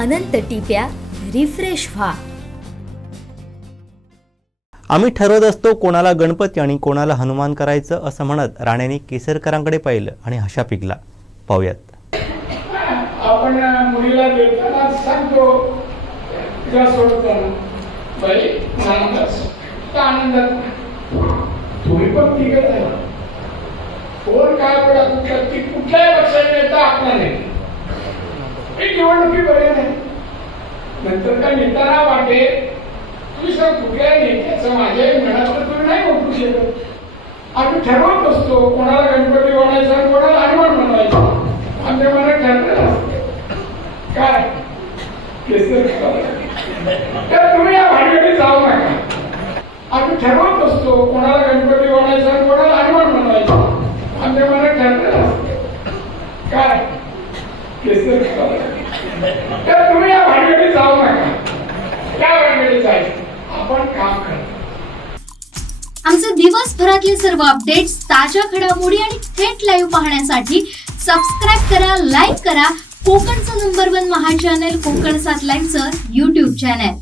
अनंत टिप्या refresh व्हा. आम्ही ठरवत असतो कोणाला गणपती आणि कोणाला हनुमान करायचं असं म्हणत राणेने केसरकरांकडे पाहिलं आणि हशा पिकला. पाहूयात. आपण मुलीला देताना सांगतो तिला सोडताना बाई आनंदात तुम्ही पण आहे कोण काय पडा कुठल्या निवडणुकीपर्यंत नंतर काय नेताना वाटे तुम्ही सर कुठल्याही नेत्याचं माझ्या मनातलं तुम्ही नाही ओळखू शकत. आम्ही ठरवत असतो कोणाला गणपती बनायचा कोणाला हनुमान बनवायचा. आमच्या मनात ठरलेलं असत. काय? तर तुम्ही या भानगडीत जाऊ नका. आम्ही ठरवत असतो कोणाला गणपती बनायचा कोणाला हनुमान बनवायचा. आमच्या मनात ठरलेलं असत. काय? केसर तर तुम्ही या भानगडीत जाऊ नका. त्या भानगडीत जायचं आपण काम करतो आमचे दिवसभरातले सर्व अपडेट्स ताज्या घडामोडी आणि थेट लाईव्ह पाहण्यासाठी सबस्क्राईब करा लाईक करा. कोकणचं नंबर वन महा चॅनल कोकण सात लाईनचं युट्यूब चॅनल